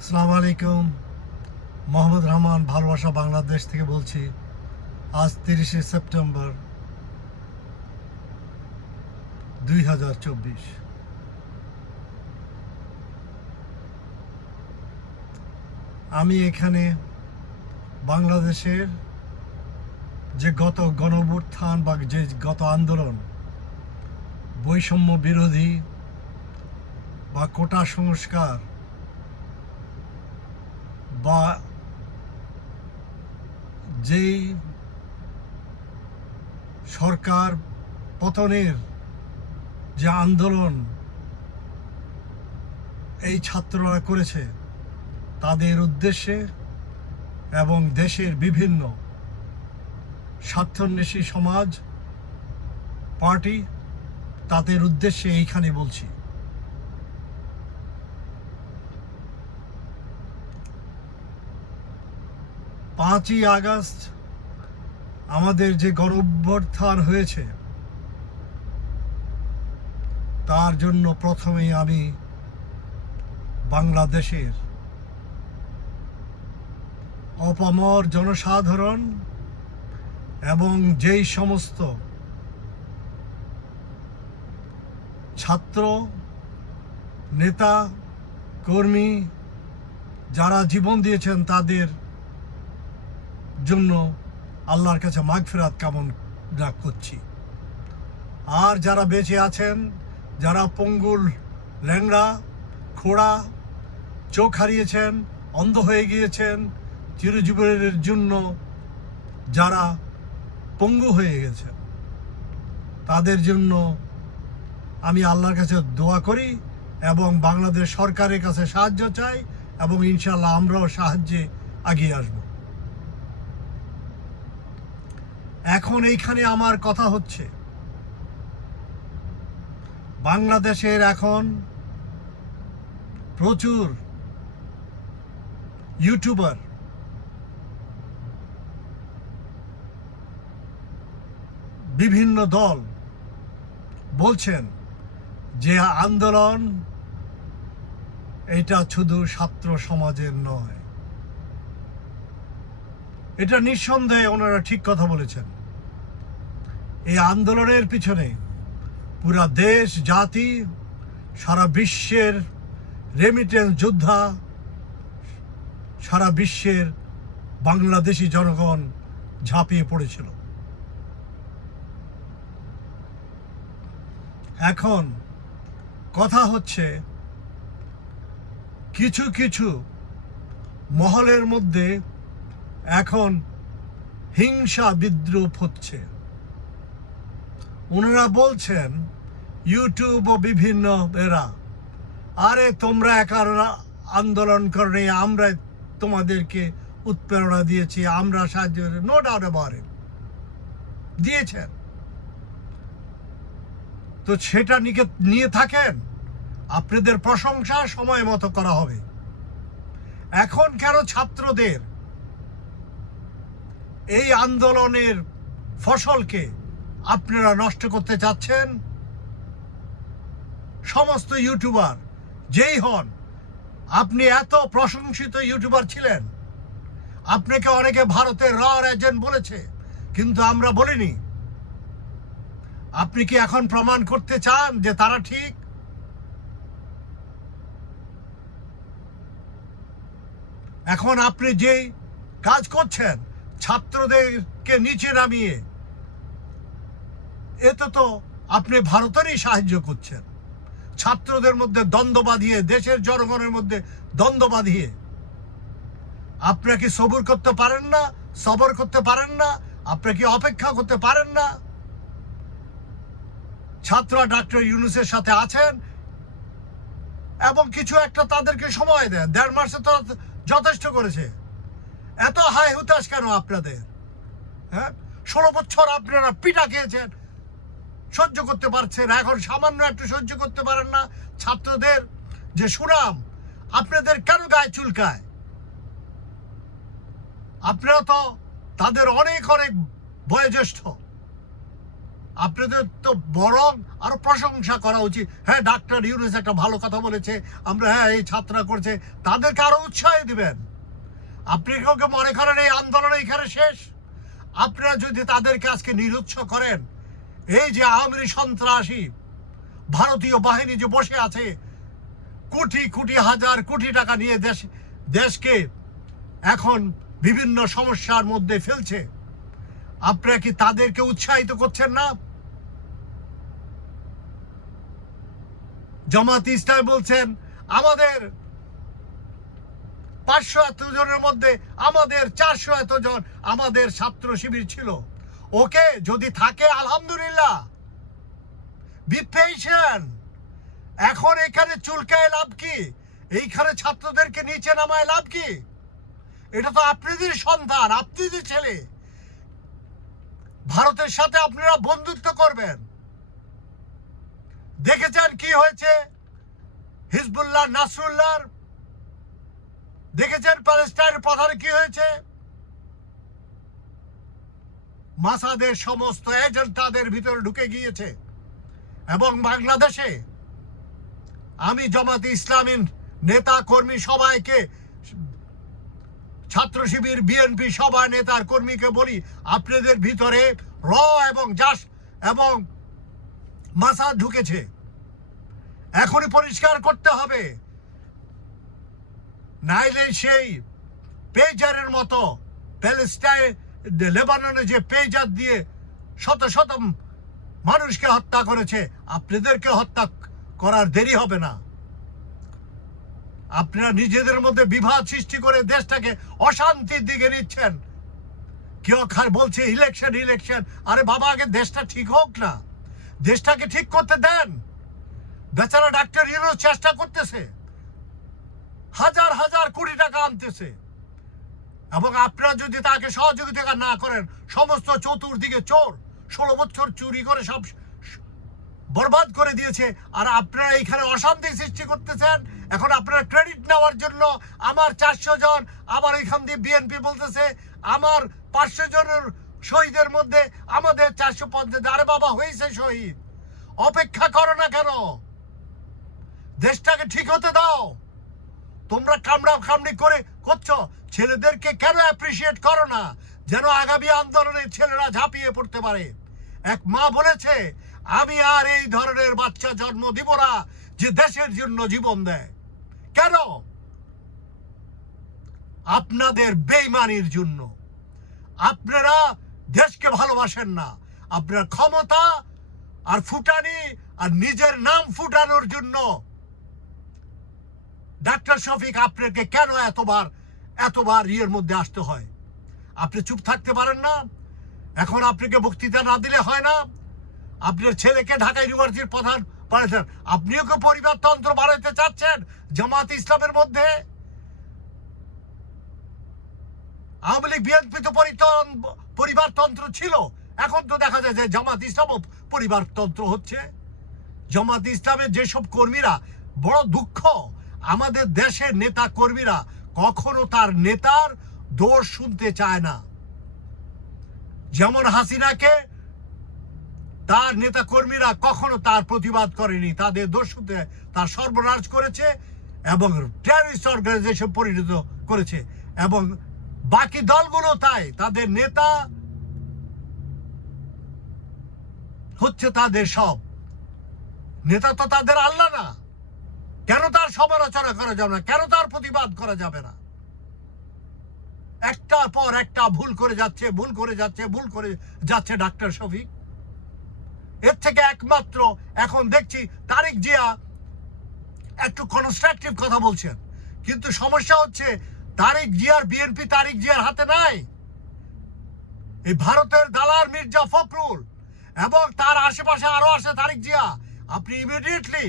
আসসালামু আলাইকুম। মোহাম্মদ রহমান, ভালোবাসা বাংলাদেশ থেকে বলছি। আজ 30শে সেপ্টেম্বর 2024। আমি এখানে বাংলাদেশের যে গত গণঅভ্যুত্থান বা যে গত আন্দোলন, বৈষম্য বিরোধী বা কোটা সংস্কার বা যেই সরকার পতনের যে আন্দোলন এই ছাত্ররা করেছে, তাদের উদ্দেশ্যে এবং দেশের বিভিন্ন স্বার্থান্বেষী সমাজ পার্টি তাদের উদ্দেশ্যে এইখানে বলছি। 5ই আগস্ট আমাদের যে গণঅভ্যুত্থান হয়েছে, তার জন্য প্রথমেই আমি বাংলাদেশের অপামর জনসাধারণ এবং যেই সমস্ত ছাত্র নেতা কর্মী যারা জীবন দিয়েছেন, তাদের জন্য আল্লাহর কাছে মাগফিরাত কামনা করছি। আর যারা বেঁচে আছেন, যারা পঙ্গুল, ল্যাংড়া, খোড়া, চোখ হারিয়েছেন, অন্ধ হয়ে গিয়েছেন, চিরজীবনের জন্য যারা পঙ্গু হয়ে গেছেন, তাদের জন্য আমি আল্লাহর কাছে দোয়া করি এবং বাংলাদেশ সরকারের কাছে সাহায্য চাই, এবং ইনশাআল্লাহ আমরাও সাহায্যে এগিয়ে আসব। এখন এইখানে আমার কথা হচ্ছে, বাংলাদেশের এখন প্রচুর ইউটিউবার বিভিন্ন দল বলছেন যে আন্দোলন এটা শুধু ছাত্র সমাজের নয়। এটা নিঃসন্দেহে ওনারা ঠিক কথা বলেছেন। এই আন্দোলনের পিছনে পুরা দেশ, জাতি, সারা বিশ্বের রেমিটেন্স যোদ্ধা, সারা বিশ্বের বাংলাদেশি জনগণ ঝাঁপিয়ে পড়েছিল। এখন কথা হচ্ছে, কিছু কিছু মহলের মধ্যে এখন হিংসা বিদ্রুপ হচ্ছে। ওনারা বলছেন, ইউটিউব ও বিভিন্ন এরা, আরে তোমরা একা আন্দোলন করনি, আমরা তোমাদেরকে উৎপ্রেরণা দিয়েছি, আমরা সাহায্য, নো ডাউট অ্যাবাউট ইট, দিয়েছেন। তো সেটা নিয়ে থাকেন, আপনাদের প্রশংসা সময় মতো করা হবে। এখন কেন ছাত্রদের এই আন্দোলনের ফসলকে আপনারা নষ্ট করতে চাচ্ছেন? সমস্ত ইউটিউবার যেই হন, আপনি এত প্রশংসিত ইউটিউবার ছিলেন, আপনাকে অনেকে ভারতের র এজেন্ট বলেছে, কিন্তু আমরা বলিনি। আপনি কি এখন প্রমাণ করতে চান যে তারা ঠিক? এখন আপনি যেই কাজ করছেন, ছাত্রদেরকে নিচে নামিয়ে, এতে তো আপনি ভারতেরই সাহায্য করছেন। ছাত্রদের মধ্যে দ্বন্দ্ব বাঁধিয়ে, দেশের জনগণের মধ্যে দ্বন্দ্ব বাঁধিয়ে, আপনারা কি সবর করতে পারেন না? সবর করতে পারেন না? আপনারা কি অপেক্ষা করতে পারেন না? ছাত্ররা ডক্টর ইউনূসের সাথে আছেন এবং কিছু একটা তাদেরকে সময় দেন। 1.5 মাসে তো যথেষ্ট করেছে। এত হাই হুতাশ কেন আপনাদের? হ্যাঁ, 16 বছর আপনারা পিটা খেয়েছেন, সহ্য করতে পারছেন, এখন সামান্য একটু সহ্য করতে পারেন না? ছাত্রদের যে সুনাম, আপনাদের কেন গায়ে চুলকায়? আপনারা তো তাদের অনেক অনেক বয়োজ্যেষ্ঠ, আপনাদের তো বরং আরো প্রশংসা করা উচিত। হ্যাঁ, ডাক্তার ইউনূস একটা ভালো কথা বলেছে, আমরা হ্যাঁ এই ছাত্ররা করছে, তাদেরকে আরো উৎসাহ দিবেন। আপনি কাউকে মনে করেন এই আন্দোলন এখানে শেষ? আপনারা যদি তাদেরকে আজকে নিরুৎসাহ করেন, এই যে আওয়ামী সন্ত্রাসী ভারতীয় বাহিনী যে বসে আছে কোটি কোটি হাজার কোটি টাকা নিয়ে দেশকে এখন বিভিন্ন সমস্যার মধ্যে ফেলছে, আপনারা কি তাদেরকে উৎসাহিত করছেন না? জামাত ইসলাম বলছেন আমাদের 500 এত জনের মধ্যে আমাদের 400 এত জন আমাদের ছাত্র শিবির ছিল। ওকে, যদি থাকে আলহামদুলিল্লাহ, বি পেশেন্ট। এখন এখানে চুলকায় লাভ কি? এইখানে ছাত্রদেরকে নিচে নামায় লাভ কি? এটা তো আপনাদের সন্তান, আপনাদের ছেলে। ভারতের সাথে আপনারা বন্ধুত্ব করবেন। দেখেছেন কি হয়েছে হিজবুল্লাহ নাসরুল্লাহ, দেখেছেন প্যালেস্টাইনের প্রধান কি হয়েছে। মাসাদের সমস্ত এজেন্ট তাদের ভিতরে ঢুকে গিয়েছে। এবং বাংলাদেশে আমি জামাতে ইসলামী নেতা কর্মী সবাইকে, ছাত্র শিবির বিএনপি সবাই নেতার কর্মীকে বলি, আপনাদের ভিতরে র এবং জাস এবং মাসাদ ঢুকেছে, এখনই পরিষ্কার করতে হবে, নাইলে সেই পেজারের মতো প্যালেস্টাইন লেবাননে যে পেজার দিয়ে শত শত মানুষকে হত্যা করেছে, আপনাদেরকে হত্যা করার দেরি হবে না। আপনারা নিজেদের মধ্যে বিভাদ সৃষ্টি করে দেশটাকে অশান্তির দিকে নিচ্ছেন। কেউ বলছে ইলেকশন ইলেকশন, আরে বাবা আগে দেশটা ঠিক হোক না, দেশটাকে ঠিক করতে দেন। বেচারা ডাক্তার ইউনূস চেষ্টা করতেছে, হাজার হাজার কোটি টাকা আনতেছে, এবং আপনারা যদি তাকে সহযোগিতা না করেন, সমস্ত চতুর্দিকে চোর, 16 বছর চুরি করে সব বরবাদ করে দিয়েছে, আর আপনারা এখানে অশান্তি সৃষ্টি করতেছেন। এখন আপনারা ক্রেডিট নেওয়ার জন্য আমার 400 জন, আবার এখান দিয়ে বিএনপি বলতেছে আমার 500 জনের শহীদের মধ্যে আমাদের 450। আরে বাবা, হয়েছে শহীদ, অপেক্ষা করো না কেন? দেশটাকে ঠিক হতে দাও। তোমরা কামড়া কামড়ি করে করছো, ছেলেদেরকে কেন অ্যাপ্রিসিয়েট করো না, যেন আগামী আন্দোলনে ছেলেরা ঝাঁপিয়ে পড়তে পারে। এক মা বলেছে, আমি আর এই ধরনের বাচ্চা জন্ম দিব না যে দেশের জন্য জীবন দেয়। কেন? আপনাদের বেঈমানির জন্য। আপনারা দেশকে ভালোবাসেন না, আপনার ক্ষমতা আর ফুটানি আর নিজের নাম ফুটানোর জন্য। ডাক্তার শফিক, আপনাকে কেন এতবার ইয়ের মধ্যে আসতে হয়? আপনি চুপ থাকতে পারেন না? এখন আপনাকে বক্তৃতা না দিলে হয় না? আপনার ছেলেকে ঢাকা ইউনিভার্সিটির প্রধান বানাচ্ছেন, আপনিও কি পরিবারতন্ত্র বানাইতে চাচ্ছেন জামাত ইসলামের মধ্যে? আওয়ামী লীগ বিএনপি তো পরিবারতন্ত্র ছিল, এখন তো দেখা যায় যে জামাত ইসলামও পরিবারতন্ত্র হচ্ছে। জামাত ইসলামের যেসব কর্মীরা, বড় দুঃখ, আমাদের দেশের নেতা কর্মীরা কখনো তার নেতার দোষ শুনতে চায় না। যেমন হাসিনাকে তার নেতা কর্মীরা কখনো তার প্রতিবাদ করেনি, তাদের দোষ শুনতে, তার সর্বনাশ করেছে এবং টেররিস্ট অর্গানাইজেশন পরিণত করেছে। এবং বাকি দলগুলো তাই, তাদের নেতা হচ্ছে তাদের সব নেতা, তো তাদের আল্লাহ না। কেন তার সমালোচনা করা যাবে না? কেন তার প্রতিবাদ করা যাবে না? একটার পর একটা ভুল করে যাচ্ছে ডাক্তার শফিক। এর থেকে একমাত্র এখন দেখছি তারেক জিয়া একটু কনস্ট্রাকটিভ কথা বলছেন, কিন্তু সমস্যা হচ্ছে তারেক জিয়ার বিএনপি তারেক জিয়ার হাতে নাই। এই ভারতের দালাল মির্জা ফখরুল এবং তার আশেপাশে আরো আছে তারেক জিয়া। আপনি ইমিডিয়েটলি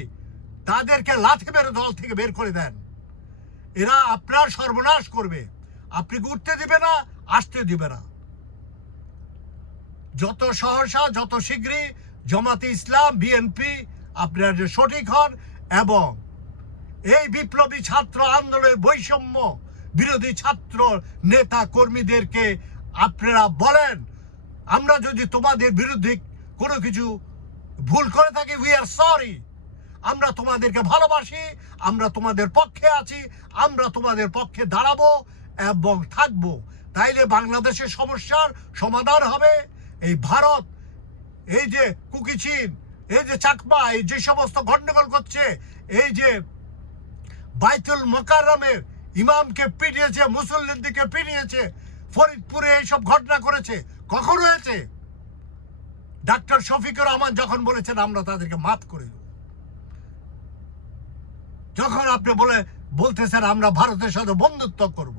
তাদেরকে লাথি মেরে দল থেকে বের করে দেন। এরা আপনার সর্বনাশ করবে, আপনি উঠতে দিবে না, আসতে দিবে না। যত সহসা যত শীঘ্রই জামাতে ইসলাম বিএনপি আপনার সঠিক হন এবং এই বিপ্লবী ছাত্র আন্দোলনের বৈষম্য বিরোধী ছাত্র নেতা কর্মীদেরকে আপনারা বলেন, আমরা যদি তোমাদের বিরুদ্ধে কোনো কিছু ভুল করে থাকি, উই আর সরি। আমরা তোমাদেরকে ভালোবাসি, আমরা তোমাদের পক্ষে আছি, আমরা তোমাদের পক্ষে দাঁড়াবো এবং থাকবো। তাইলে বাংলাদেশের সমস্যার সমাধান হবে। এই ভারত, এই যে কুকি চীন, এই যে চাকমা, এই যে সমস্ত গন্ডগোল করছে, এই যে বাইতুল মোকাররমের ইমামকে পিটিয়েছে, মুসল্লিদেরকে পিটিয়েছে, ফরিদপুরে এইসব ঘটনা করেছে, কখন হয়েছে? ডাক্তার শফিকুর রহমান যখন বলেছেন আমরা তাদেরকে মাফ করে দেব, যখন আপনি বলতেছেন আমরা ভারতের সাথে বন্ধুত্ব করব,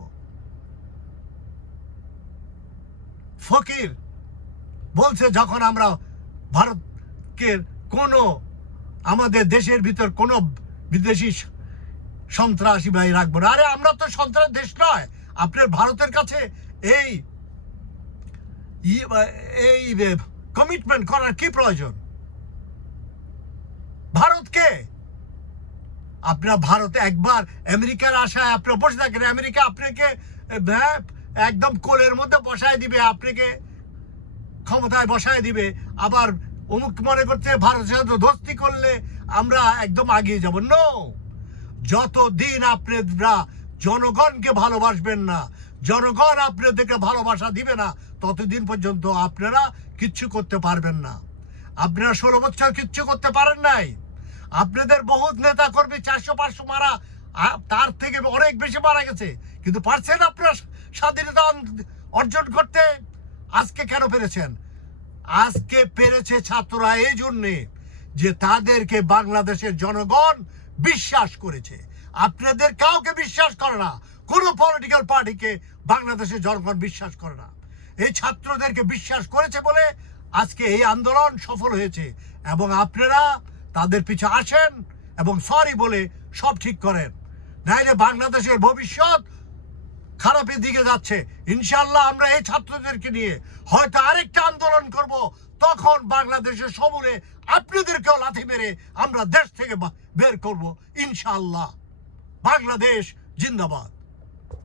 ফকির বলছে যখন আমরা ভারতকে কোনো আমাদের দেশের ভিতর কোনো বিদেশি সন্ত্রাসী ভাই রাখবো না। আরে আমরা তো সন্ত্রাস দেশ নয়। আপনার ভারতের কাছে এই কমিটমেন্ট করার কি প্রয়োজন? ভারতকে আপনার ভারতে একবার আমেরিকার আশায় আপনি বসে থাকেন, আমেরিকা আপনাকে একদম কোলের মধ্যে বসায় দিবে, আপনাকে ক্ষমতায় বসায় দিবে, আবার অমুক মনে করতে ভারতের সাথে দোস্তি করলে আমরা একদম আগিয়ে যাব। নো, যতদিন আপনারা জনগণকে ভালোবাসবেন না, জনগণ আপনাদেরকে ভালোবাসা দিবে না, ততদিন পর্যন্ত আপনারা কিচ্ছু করতে পারবেন না। আপনারা 16 বছর কিচ্ছু করতে পারেন নাই। আপনাদের বহুত নেতা কর্মী 400-500 মারা, তার থেকে অনেক বেশি মারা গেছে, কিন্তু পারছেন আপনারা স্বাধীনতা অর্জন করতে? আজকে কেন পেরেছেন? আজকে পেরেছে ছাত্ররা এই জন্যে যে তাদেরকে বাংলাদেশের জনগণ বিশ্বাস করেছে। আপনাদের কাউকে বিশ্বাস করে না, কোনো পলিটিক্যাল পার্টিকে বাংলাদেশের জনগণ বিশ্বাস করে না। এই ছাত্রদেরকে বিশ্বাস করেছে বলে আজকে এই আন্দোলন সফল হয়েছে, এবং আপনারা তাদের পিছে আসেন এবং সরি বলে সব ঠিক করেন, নাইলে বাংলাদেশের ভবিষ্যৎ খারাপের দিকে যাচ্ছে। ইনশাআল্লাহ আমরা এই ছাত্রদেরকে নিয়ে হয়তো আরেকটা আন্দোলন করব, তখন বাংলাদেশের সমূলে আপনাদেরকেও লাথি মেরে আমরা দেশ থেকে বের করব ইনশাআল্লাহ। বাংলাদেশ জিন্দাবাদ।